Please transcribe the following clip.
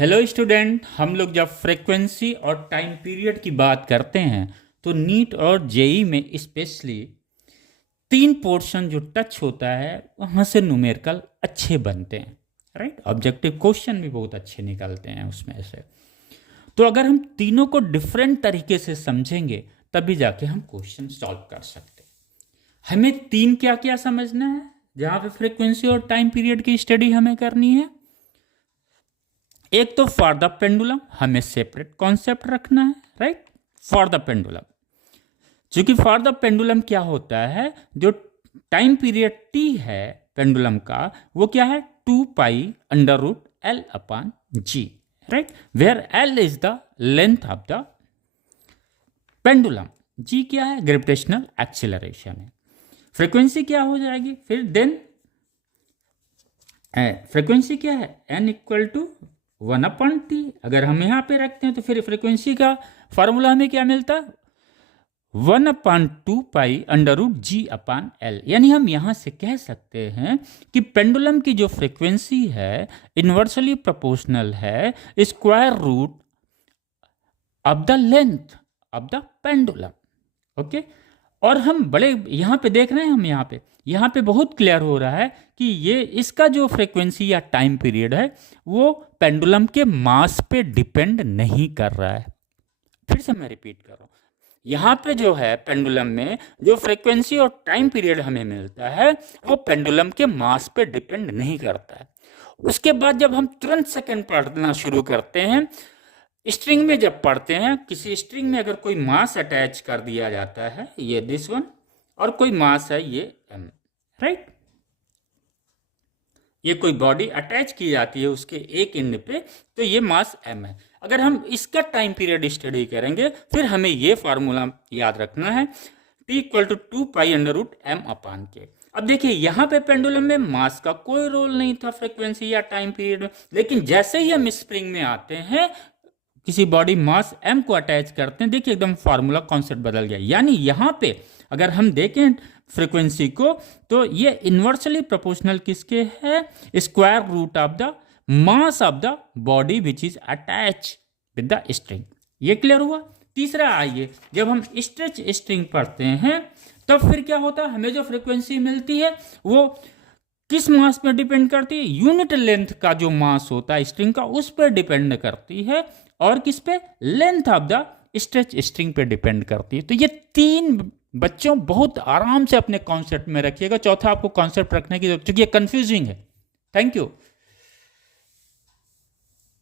Hello student, हम लोग जब फ्रीक्वेंसी और टाइम पीरियड की बात करते हैं तो नीट और जेई में स्पेशली तीन पोर्शन जो टच होता है वहाँ से न्यूमेरिकल अच्छे बनते हैं। राइट, ऑब्जेक्टिव क्वेश्चन भी बहुत अच्छे निकलते हैं उसमें से। तो अगर हम तीनों को डिफरेंट तरीके से समझेंगे तभी जाके हम क्वेश्चन सॉल्व कर सकते हैं। हमें तीन क्या क्या समझना है जहाँ पे फ्रीक्वेंसी और टाइम पीरियड की स्टडी हमें करनी है। एक तो फॉर द पेंडुलम हमें सेपरेट कॉन्सेप्ट रखना है। राइट, फॉर द पेंडुलम, क्योंकि फॉर द पेंडुलम क्या होता है, जो टाइम पीरियड टी है पेंडुलम का वो क्या है 2π√L/g। Right, where L is the length of the pendulum, g क्या है ग्रेविटेशनल एक्सीलरेशन है। फ्रीक्वेंसी क्या हो जाएगी फिर देन, फ्रीक्वेंसी क्या है n = 1/t। अगर हम यहाँ पे रखते हैं तो फिर फ्रीक्वेंसी का फॉर्मूला हमें क्या मिलता है 1/2π√g/L। यानी हम यहाँ से कह सकते हैं कि पेंडुलम की जो फ्रीक्वेंसी है इन्वर्सली प्रोपोर्शनल है square root of the length of the pendulum. Okay, और हम बड़े यहाँ पे देख रहे हैं, हम यहाँ पे बहुत क्लियर हो रहा है कि ये इसका जो फ्रीक्वेंसी या टाइम पीरियड है वो पेंडुलम के मास पे डिपेंड नहीं कर रहा है। फिर से मैं रिपीट कर रहा हूँ, यहाँ पे जो है पेंडुलम में जो फ्रीक्वेंसी और टाइम पीरियड हमें मिलता है वो पेंडुलम के मास पे डिपेंड नहीं करता है। उसके बाद जब हम तुरंत सेकंड पढ़ना शुरू करते हैं, स्ट्रिंग में जब पढ़ते हैं, किसी स्ट्रिंग में अगर कोई मास अटैच कर दिया जाता है, ये दिस वन, और कोई मास है ये m। राइट, ये कोई बॉडी अटैच की जाती है उसके एक एंड पे, तो ये मास m है। अगर हम इसका टाइम पीरियड स्टडी करेंगे फिर हमें ये फार्मूला याद रखना है t = 2π√m/k। अब देखिए यहाँ पे पेंडुलम में मास का कोई रोल नहीं था फ्रीक्वेंसी या टाइम पीरियड में, लेकिन जैसे ही हम स्प्रिंग में आते हैं किसी बॉडी मास m को अटैच करते हैं, देखिए एकदम फार्मूला कॉन्सेप्ट बदल गया। यानी यहाँ पे अगर हम देखें फ्रीक्वेंसी को तो ये इन्वर्सली प्रोपोर्शनल किसके है square root of the mass of the body which is attach with the string. ये क्लियर हुआ। तीसरा आइए, जब हम स्ट्रेच स्ट्रिंग पढ़ते हैं तब फिर क्या होता है, हमें जो फ्रीक्वेंसी मिलती है वो किस मास पर डिपेंड करती है, यूनिट लेंथ का जो मास होता है स्ट्रिंग का उस पर डिपेंड करती है, और किस पे length of the stretch string पे डिपेंड करती है। तो ये तीन बच्चों बहुत आराम से अपने कॉन्सेप्ट में रखिएगा। चौथा आपको कॉन्सेप्ट रखने की जरूरत, क्योंकि ये कंफ्यूजिंग है। Thank you.